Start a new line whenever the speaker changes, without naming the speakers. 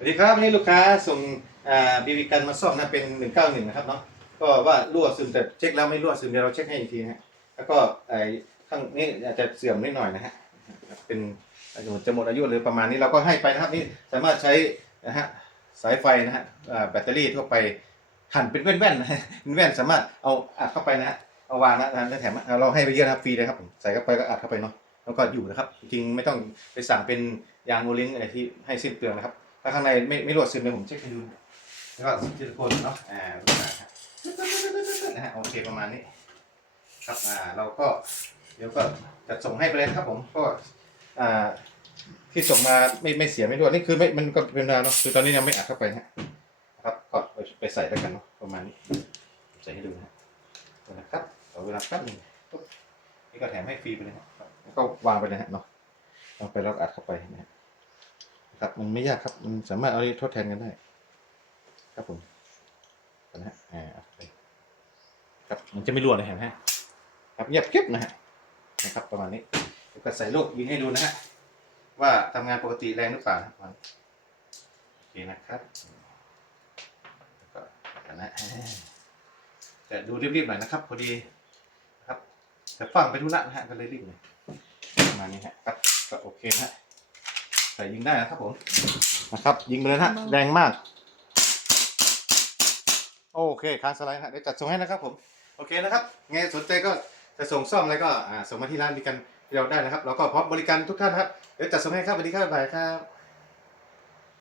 สวัสดีครับวันนี้ลูกค้าส่งบีบีกันมาซ่อมนะเป็น 191 นะครับเนาะก็ว่ารั่วซึมแต่เช็คแล้วไม่รั่วซึมเดี๋ยวเราเช็คให้อีกทีนะฮะแล้วก็ไอ้ข้างนี้อาจจะเสื่อมนิดหน่อยนะฮะเป็นอายุจะหมดอายุเลยประมาณนี้เราก็ให้ไปนะครับนี่สามารถใช้นะฮะสายไฟนะฮะแบตเตอรี่ทั่วไปหั่นเป็นแว่นๆนะฮะเป็นแว่นสามารถเอาอัดเข้าไปนะฮะเอาวางนะนะแถมเราให้ไปเยอะนะครับฟรีเลยครับผมใส่เข้าไปก็อัดเข้าไปเนาะแล้วก็อยู่นะครับจริงไม่ต้องไปสั่งเป็นยางโมลิงอะไรที่ให้สิ้นเปลืองนะครับ ถ้าข้างในไม่ไม่รั่วซึมเลยผมเช็คให้ดูแล้วก็ซิลิโคนเนาะอ่านะฮะโอเคประมาณนี้ ครับอ่าเราก็เดี๋ยวก็จะส่งให้ไปเลยครับผมก็อ่าที่ส่งมาไม่ไม่เสียไม่รั่วนี่คือไม่มันก็เป็นเวลาเนาะคือตอนนี้ยังไม่อัดเข้าไปฮะครับก็ไปไปใส่แล้วกันเนาะประมาณนี้ใส่ให้ดูนะนะครับขอเวลาแป๊บนึงปุ๊บนี่ก็แถมให้ฟรีไปเลยนะก็วางไปเลยฮะเนาะวางไปแล้วอัดเข้าไปนะฮะ ครับมันไม่ยากครับ มันสามารถเอาไปทดแทนกันได้ ครับผมนะฮะอ่าเอาไปครับมันจะไม่รั่วเลยเห็นไหมฮะครับเงียบเก็บนะฮะนะครับ ประมาณนี้เดี๋ยวก็ใส่ลูกยิงให้ดูนะฮะว่าทำงานปกติแรงหรือเปล่าครับประมาโอเคนะครับแล้วก็กันนะแต่ดูรีบๆหน่อยนะครับ พอดีครับแต่ฟังไปธุระนะฮะก็เลยรีบหน่อยประมาณนี้ฮะครับก็โอเคนะ ฮะใส่ยิงได้นะครับผมนะครับ ยิงไปเลยนะฮะแรงมาก โอเคค้างสไลด์นะฮะเดี๋ยวจัดส่งให้นะครับผม โอเคนะครับไงสนใจก็จะส่งซ่อมอะไรก็อ่าส่งมาที่ร้านดีกันเราได้นะครับเราก็พร้อมบริการทุกท่านนะครับเดี๋ยวจัดส่งให้ครับสวัสดีครับบ๊ายบายครับ